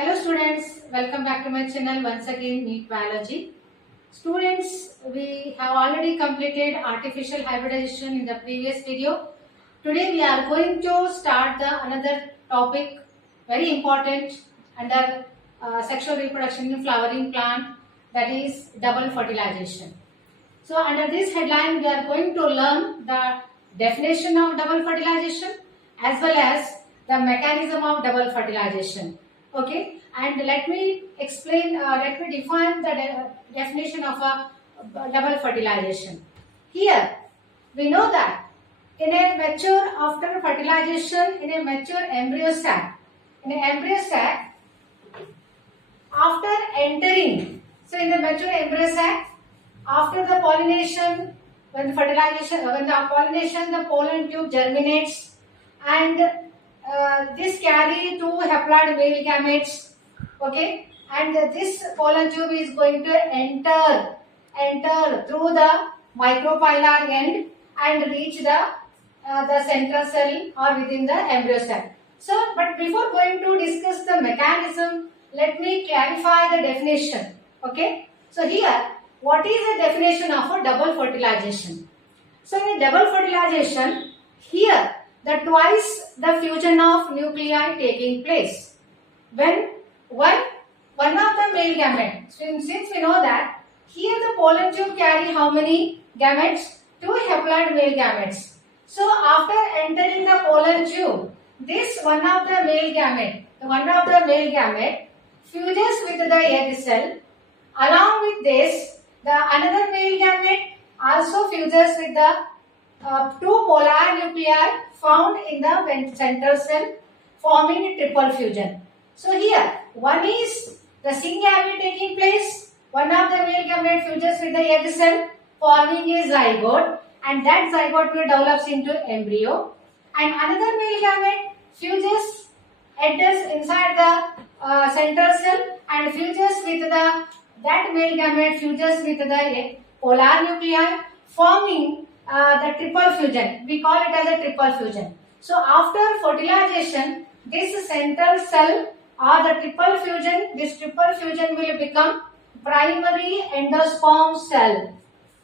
Hello students, welcome back to my channel once again Meet Biology. Students, we have already completed artificial hybridization in the previous video. Today we are going to start another topic very important under sexual reproduction in flowering plant, that is double fertilization. So under this headline we are going to learn the definition of double fertilization as well as the mechanism of double fertilization. Okay, and let me explain, let me define the definition of a double fertilization. Here, we know that in a mature, after fertilization in a mature embryo sac, after entering, so in the mature embryo sac, after the pollination, when the pollination, the pollen tube germinates and this carry two haploid male gametes, okay, and this pollen tube is going to enter through the micropylar end and reach the central cell or within the embryo sac. So, but before going to discuss the mechanism, let me clarify the definition. Okay, so here, what is the definition of a double fertilization? So, in a double fertilization, here the twice the fusion of nuclei taking place when one of the male gametes. Since we know that here the pollen tube carry how many gametes? Two haploid male gametes. So after entering the pollen tube, this one of the male gamete fuses with the egg cell. Along with this, the another male gamete also fuses with the two polar nuclei found in the central cell, forming a triple fusion. So here, one is the syngamy taking place. One of the male gamete fuses with the egg cell, forming a zygote, and that zygote will develops into embryo. And another male gamete fuses, enters inside the central cell and fuses with that male gamete fuses with the polar nuclei, forming the triple fusion. We call it as a triple fusion. So after fertilization, this central cell or the triple fusion, this triple fusion will become primary endosperm cell.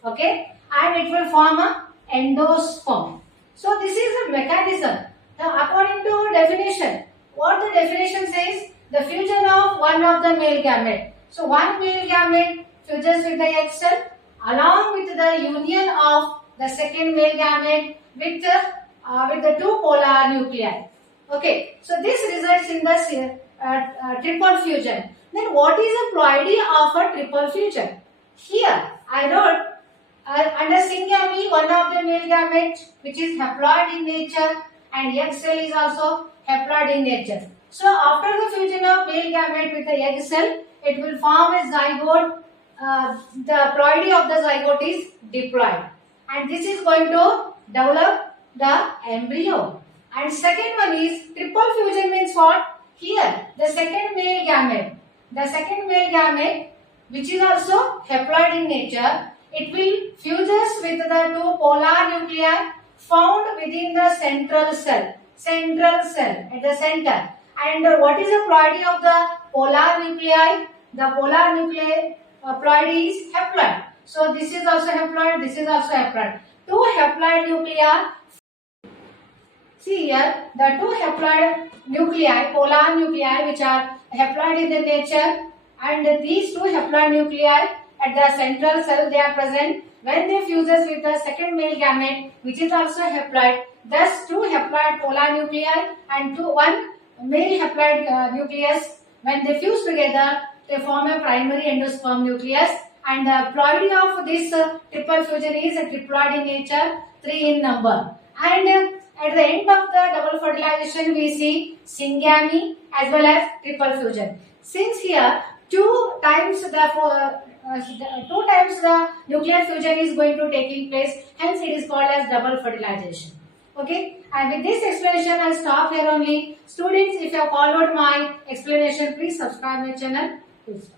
Okay, and it will form a endosperm. So this is a mechanism. Now according to definition, what the definition says, the fusion of one of the male gamete. So one male gamete fuses with the egg cell along with the union of the second male gamete with the two polar nuclei. Okay, so this results in the triple fusion. Then what is the ploidy of a triple fusion? Here I wrote under syngamy, one of the male gamete which is haploid in nature and egg cell is also haploid in nature. So after the fusion of male gamete with the egg cell, it will form a zygote. The ploidy of the zygote is diploid, and this is going to develop the embryo. And second one is triple fusion means what? Here the second male gamete which is also haploid in nature, it will fuses with the two polar nuclei found within the central cell at the center. And what is the ploidy of the polar nuclei? The polar nuclei ploidy is haploid. So this is also haploid, this is also haploid. Two haploid nuclei. See here, the two haploid nuclei, polar nuclei which are haploid in the nature, and these two haploid nuclei at the central cell they are present. When they fuses with the second male gamete which is also haploid, thus two haploid polar nuclei and one male haploid nucleus, when they fuse together they form a primary endosperm nucleus, and the ploidy of this triple fusion is a triploid in nature, 3 in number. And at the end of the double fertilization we see syngamy as well as triple fusion. Since here two times the nuclear fusion is going to taking place, hence it is called as double fertilization. Okay, and with this explanation I stop here only. Students, if you have followed my explanation, please subscribe my channel. Please.